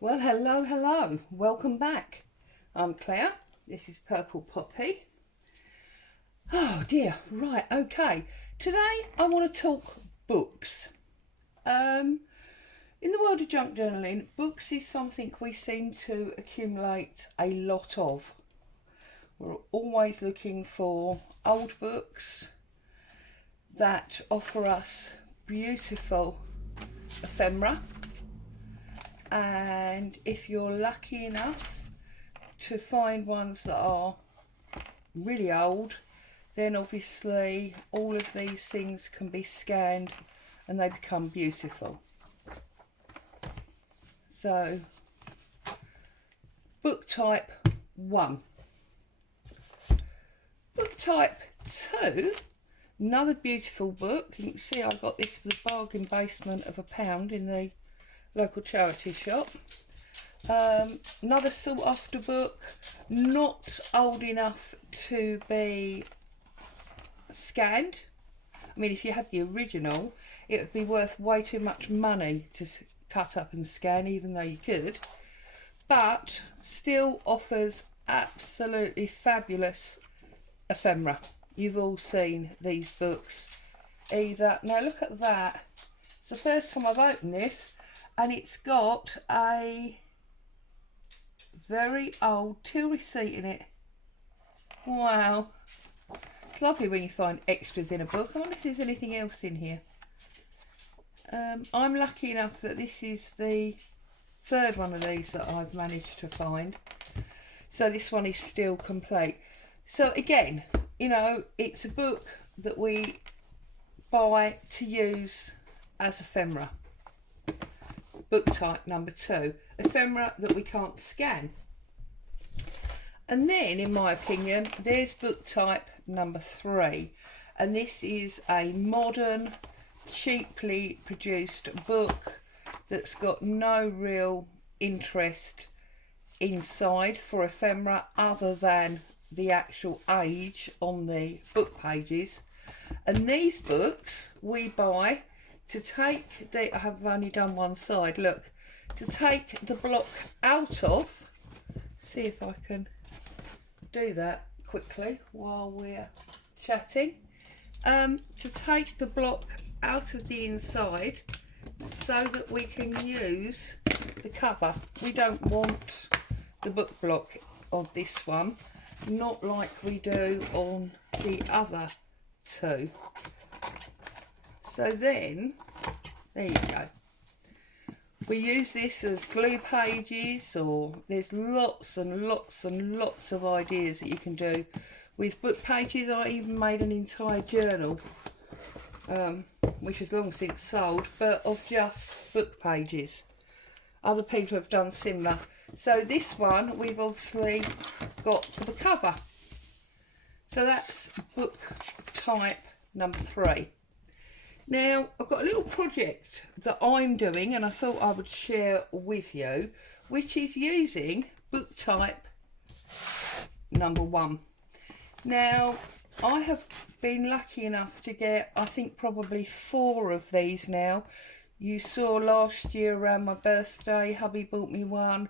Well, hello. Welcome back. I'm Claire. This is Purple Poppy. Oh dear. Right. Okay. Today I want to talk books. In the world of junk journaling, books is something we seem to accumulate a lot of. We're always looking for old books that offer us beautiful ephemera, and if you're lucky enough to find ones that are really old, then obviously all of these things can be scanned and they become beautiful. So, book type 1. Book type 2, another beautiful book. You can see I got this for the bargain basement of £1 in the local charity shop. Another sought after book, not old enough to be scanned. I mean, if you had the original, it would be worth way too much money to cut up and scan, even though you could, but still offers absolutely fabulous ephemera. You've all seen these books either. Now look at that, it's the first time I've opened this, and it's got a very old till receipt in it. Wow. It's lovely when you find extras in a book. I wonder if there's anything else in here. I'm lucky enough that this is the third one of these that I've managed to find. So this one is still complete. So again, you know, it's a book that we buy to use as ephemera. Book type number 2, ephemera that we can't scan. And then, in my opinion, there's book type number 3, and this is a modern, cheaply produced book that's got no real interest inside for ephemera other than the actual age on the book pages. And these books we buy to take the, I have only done one side, look, to take the block out of, see if I can do that quickly while we're chatting, to take the block out of the inside so that we can use the cover. We don't want the book block of this one, not like we do on the other two. So then, there you go. We use this as glue pages, or there's lots and lots and lots of ideas that you can do with book pages. I even made an entire journal, which has long since sold, but of just book pages. Other people have done similar. So this one we've obviously got for the cover. So that's book type number 3. Now, I've got a little project that I'm doing, and I thought I would share with you, which is using book type number 1. Now, I have been lucky enough to get, I think, probably 4 of these now. You saw last year around my birthday, hubby bought me one.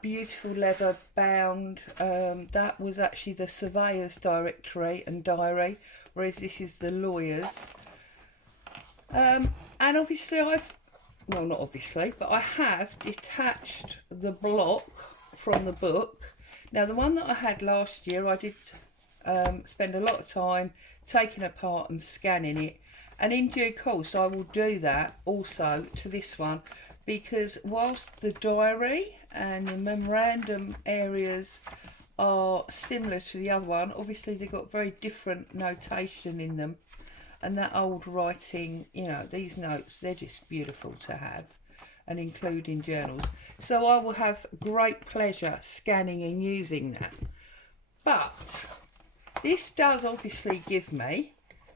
Beautiful leather bound. That was actually the surveyor's directory and diary, whereas this is the lawyer's. And obviously well, not obviously, but I have detached the block from the book. Now, the one that I had last year, I did spend a lot of time taking apart and scanning it. And in due course, I will do that also to this one, because whilst the diary and the memorandum areas are similar to the other one, obviously they've got very different notation in them. And that old writing, you know, these notes, they're just beautiful to have and include in journals. So I will have great pleasure scanning and using that. But this does obviously give me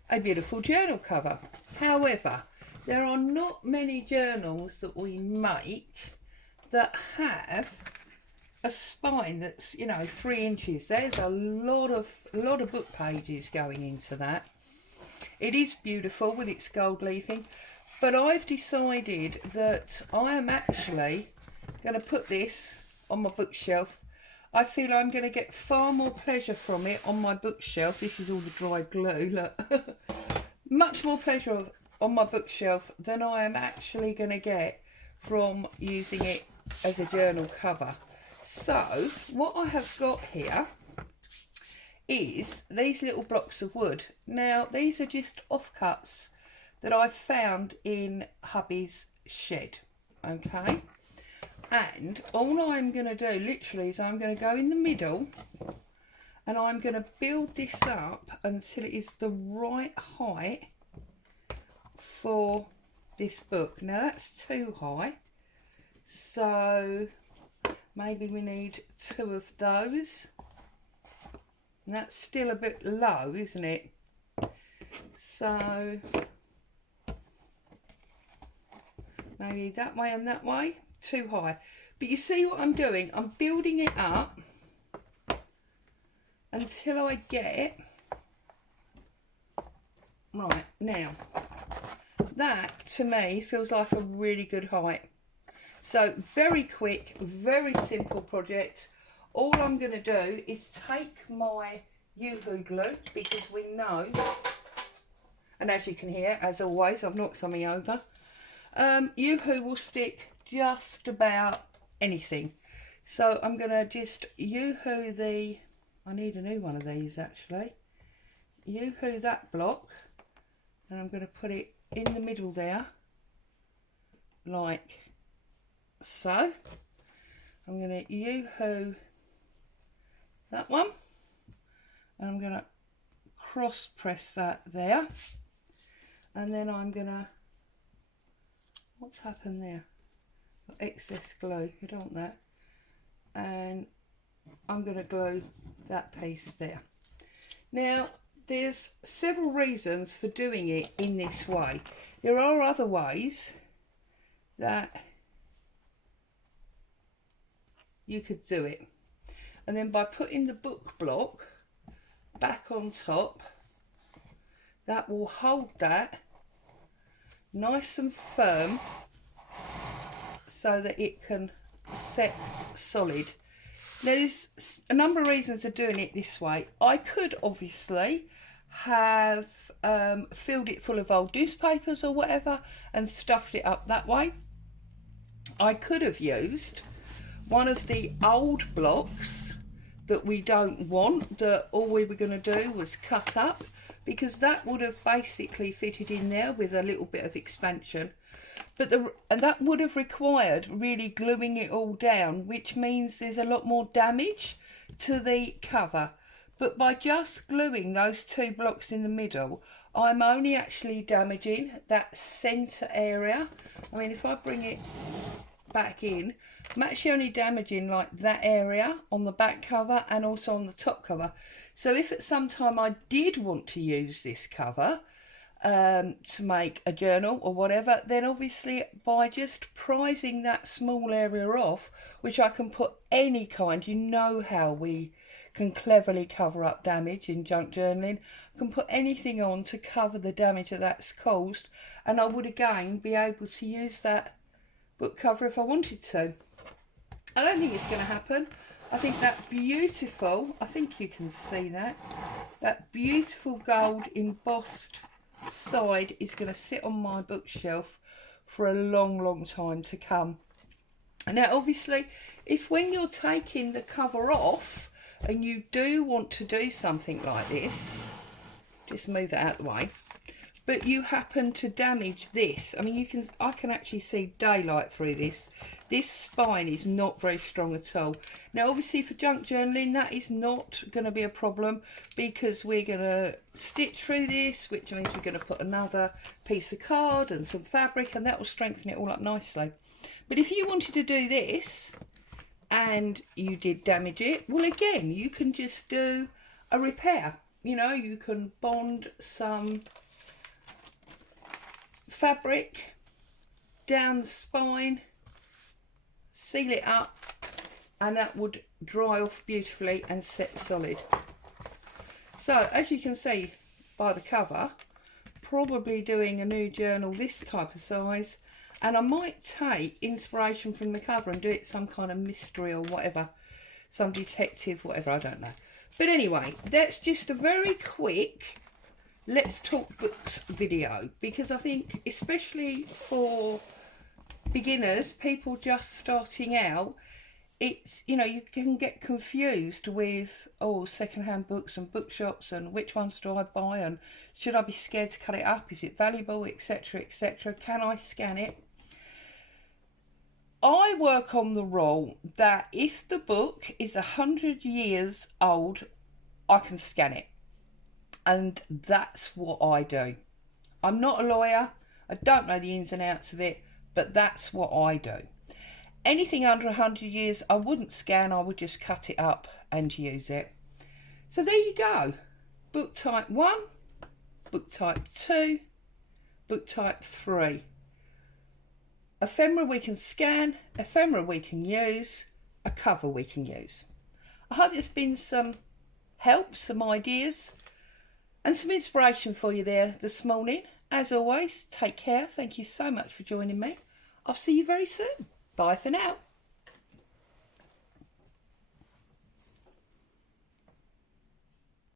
a beautiful journal cover. However, there are not many journals that we make that have a spine that's, you know, 3 inches. There's a lot of book pages going into that. It is beautiful with its gold leafing, but I've decided that I am actually going to put this on my bookshelf. I feel I'm going to get far more pleasure from it on my bookshelf. This is all the dry glue, look. Much more pleasure on my bookshelf than I am actually going to get from using it as a journal cover. So what I have got here is these little blocks of wood. Now these are just offcuts that I found in hubby's shed, okay? And all I'm going to do literally is I'm going to go in the middle and I'm going to build this up until it is the right height for this book. Now that's too high, so maybe we need 2 of those. And that's still a bit low, isn't it? So maybe that way and that way. Too high. But you see what I'm doing? I'm building it up until I get right. Now that to me feels like a really good height. So very quick, very simple project. All I'm going to do is take my Yoo-Hoo glue, because we know, and as you can hear, as always, I've knocked something over. Yoo-Hoo will stick just about anything. So I'm going to just Yoo-Hoo the, I need a new one of these actually. Yoo-Hoo that block, and I'm going to put it in the middle there, like so. I'm going to Yoo-Hoo that one, and I'm going to cross press that there, and then I'm going to, what's happened there? Excess glue, you don't want that, and I'm going to glue that piece there. Now there's several reasons for doing it in this way. There are other ways that you could do it, and then by putting the book block back on top, that will hold that nice and firm so that it can set solid. Now there's a number of reasons of doing it this way. I could obviously have filled it full of old newspapers or whatever and stuffed it up that way. I could have used one of the old blocks that we don't want, that all we were going to do was cut up, because that would have basically fitted in there with a little bit of expansion. But and that would have required really gluing it all down, which means there's a lot more damage to the cover. But by just gluing those 2 blocks in the middle, I'm only actually damaging that centre area. I mean, if I bring it back in, I'm actually only damaging like that area on the back cover and also on the top cover. So if at some time I did want to use this cover to make a journal or whatever, then obviously by just prizing that small area off, which I can put any kind, you know how we can cleverly cover up damage in junk journaling, I can put anything on to cover the damage that's caused, and I would again be able to use that book cover if I wanted to. I don't think it's going to happen. I think that beautiful, I think you can see that, that beautiful gold embossed side is going to sit on my bookshelf for a long time to come. Now obviously, if when you're taking the cover off and you do want to do something like this, just move that out of the way, but you happen to damage this, I mean, I can actually see daylight through this. This spine is not very strong at all. Now obviously for junk journaling that is not going to be a problem, because we're going to stitch through this, which means we're going to put another piece of card and some fabric, and that will strengthen it all up nicely. But if you wanted to do this and you did damage it, well again, you can just do a repair. You know, you can bond some fabric down the spine, seal it up, and that would dry off beautifully and set solid. So as you can see by the cover, probably doing a new journal this type of size And I might take inspiration from the cover and do it some kind of mystery or whatever. Some detective, whatever, I don't know. But anyway, that's just a very quick Let's Talk Books video. Because I think, especially for beginners, people just starting out, it's, you know, you can get confused with, oh, secondhand books and bookshops and which ones do I buy and should I be scared to cut it up? Is it valuable, etc., etc.? Can I scan it? I work on the rule that if the book is 100 years old, I can scan it. And that's what I do. I'm not a lawyer. I don't know the ins and outs of it, but that's what I do. Anything under 100 years, I wouldn't scan. I would just cut it up and use it. So there you go. Book type 1, book type 2, book type 3. Ephemera we can scan, ephemera we can use, a cover we can use. I hope there's been some help, some ideas and some inspiration for you there this morning. As always, take care. Thank you so much for joining me. I'll see you very soon. Bye for now.